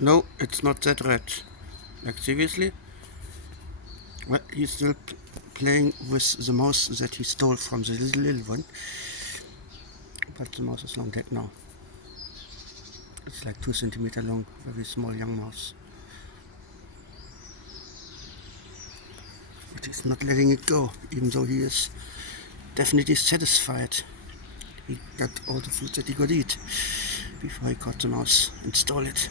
No, it's not that red. Like seriously? Well, he's still playing with the mouse that he stole from the little one. But the mouse is long dead now. It's like 2 centimeters long, very small young mouse. But he's not letting it go, even though he is definitely satisfied. He got all the food that he could eat before he caught the mouse and stole it.